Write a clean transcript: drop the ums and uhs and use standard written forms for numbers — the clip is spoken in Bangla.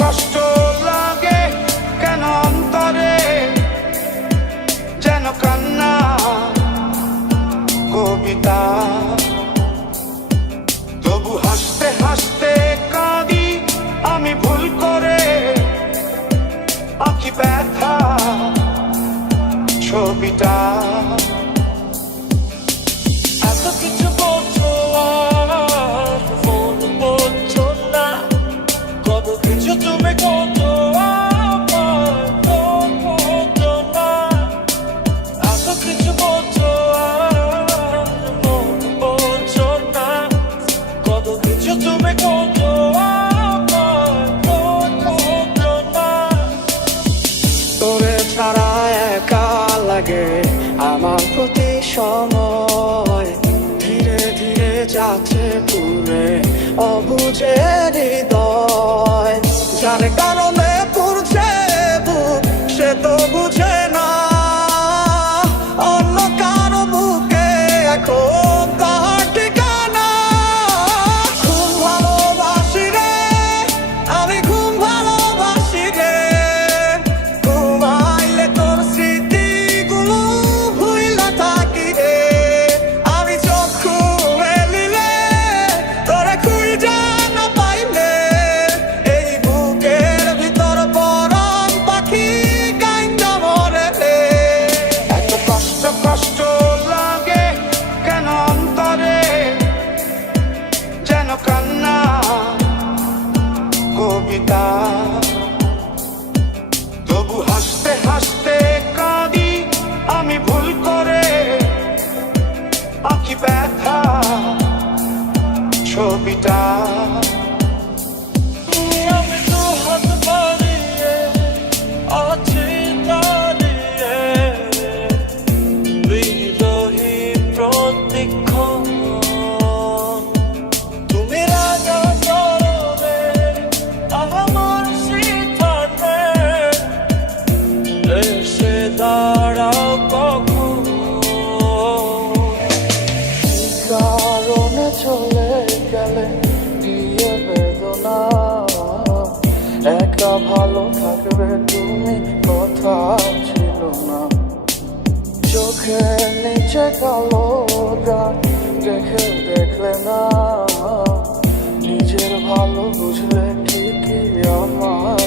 কষ্ট লাগে কেন অন্তরে, যেন কান্না কবিতা। তবু হাসতে হাসতে কাঁদি আমি ভুল করে, আঁকি ব্যথা ছবিটা। এত কিছু বলছো আর ফোন বলছো না, কত কিছু তুমি করছো না। এত কিছু বলছো আর ফোন বলছো না, কত কিছু তুমি করছো না। তোরে ছাড়া একা লাগে আমার প্রতি সময়, ধীরে ধীরে যাচ্ছে পুরে অবুঝে হৃদয়। যার কারণে পুরছে বুক সে তো বুঝে না, অন্য কারো বুকে এখন তার ঠিকানা। খুব ভালোবাসি রে আমি, খুব ভালোবাসি রে, ঘুমাইলে তোর স্মৃতিগুলো ভুইলা থাকি রে। আমি চোখ খুলে নিলে তোরে খুঁজে না পাইলে, এই বুকের ভিতর পরাণ পাখি কাইন্দা মরে রে। এত কষ্ট কষ্ট লাগে কেন অন্তরে, যেন কান্না কবিতা। তবু হাসতে হাসতে কাঁদি আমি ভুল করে, আঁকি ব্যথা ছবিটা। আমি তো হাত বাড়িয়ে আছি দাঁড়িয়ে, বিরোহী প্রতিক্ষণ। তুমি রাজা চরণে আমার সিদ্ধান্তে, এসে দাঁড়াও কখন। কারণে চলে গেলে দিয়ে বেদনা, একা ভালো থাকবে তুমি কথা ছিল না। চোখের নিচে কালো দাগ দেখে দেখলে না, নিজের ভালো বুঝলে ঠিকই আমার